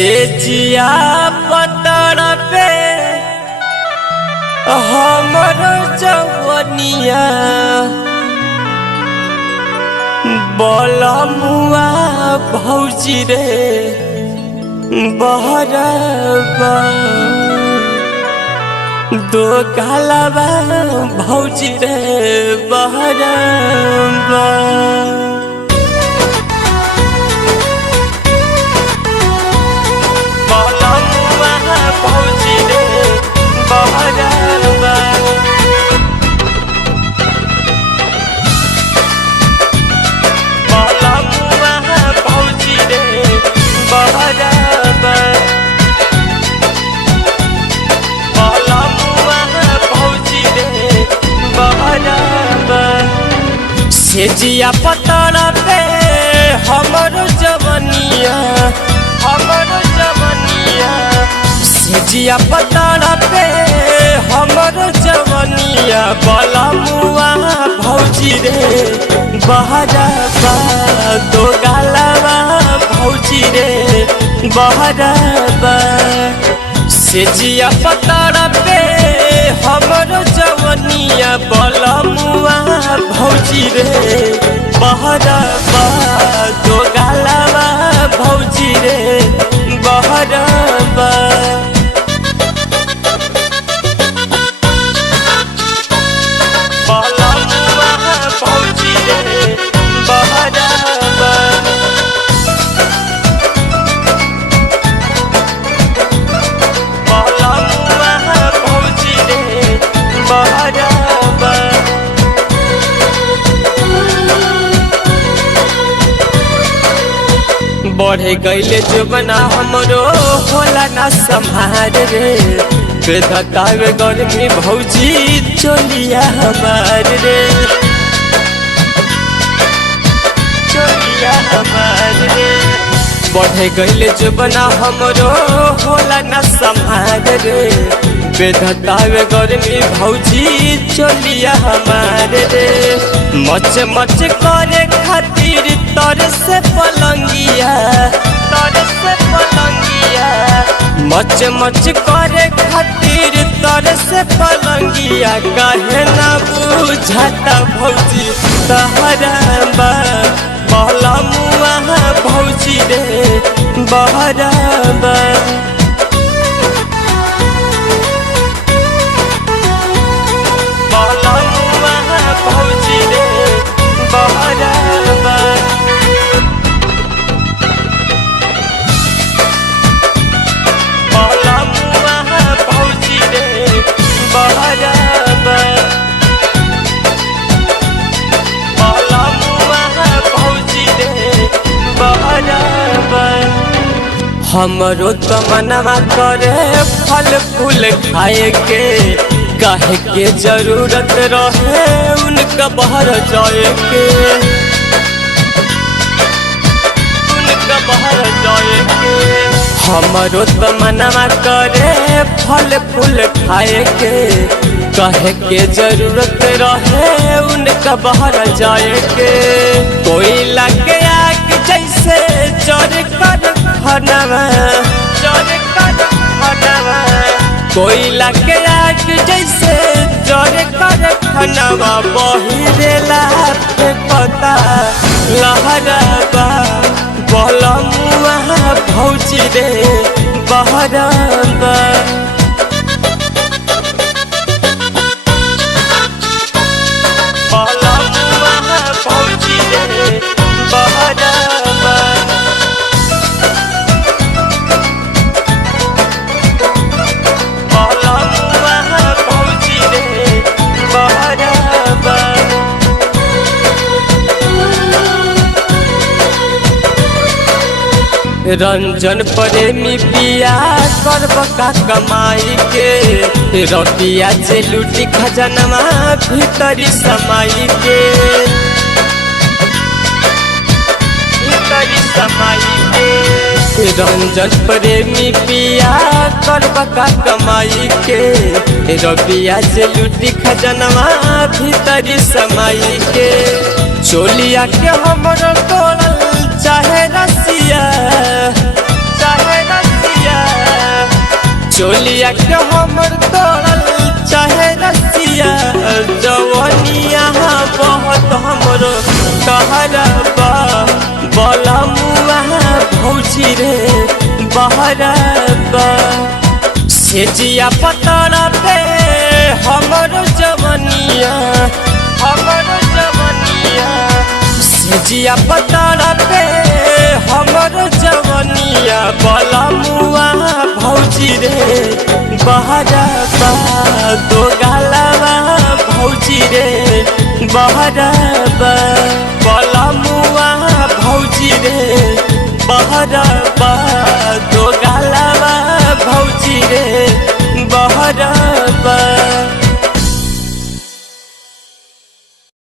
से जिया पतर पे हमर जवनिया बलमुआ भौजी रे बहरबा दो गालबा भौजी रे बहरबा भौजी रे बहरबा भौजी रे बहरबा भौजी रे बहरबा से जिया पतर पे हमर जवनिया जिया पतर पे हमर जवनिया बलमुआ भौजी रे बहरबा दो गालबा भौजी रे बहरबा से जिया पतर पे हमर जवनिया बलमुआ भौजी रे बहरबा दो गालबा भौजी रे बहरबा भौजी रे बहरबा भौजी रे बहरबा बढ़े गईले जुबना हमरो होला ना संभार रे बेधतावे गर्मी भौजी चोलिया हमार रे चोलिया हमार रे बढ़े गईले जुबना हमरो होला ना संभार रे बेधतावे गर्मी भौजी चोलिया हमार रे मच मच करे खातिर तर से पलंगिया मच मच करे खातिर तर से पलंगिया काहे ना बुझाता भौजी तहरबा बलमुआ भौजी रे बहरबा भौजी रे बहरबा भौजी रे बहरबा भौजी रे बहरबा हमरो तमन्ना करे फल फूल खाए के काहे के जरूरत रहे उनका बाहर जाए के उनका बाहर जाए के हमरो तमन्ना करे फल फूल खाए के काहे के जरूरत रहे उनका बाहर जाए के कोई लगे आग जैसे जर कर खनवा कोई लगे आग जैसे जर कर खनवा बहिरेला पे पता लहरबा बलमुआ भौजी रे बहरबा भौजी रे बहरबा भौजी रे बहरबा रंजन प्रेमी पिया करब का कमाई के रतिया से लूटी खजनवा भीतरी समाई के भीतरी समाई के रंजन प्रेमी पिया करब का कमाई के रतिया से लूटी खजनवा भीतरी समाई के चोलिया के हमर तोड़ल चाहे रसिया चाहे चोलिया के हमर तोड़ल चाहे रसिया जवनिया बहुत हमरो कहरबा बलमुआ भौजी रे बहरबा सेजिया पतरा पे हमरो जवनिया सेजिया पतरा पे हमरो जवनिया बलमुआ भौजी रे बहरबा दो गालवा भौजी रे बहरबा बलमुआ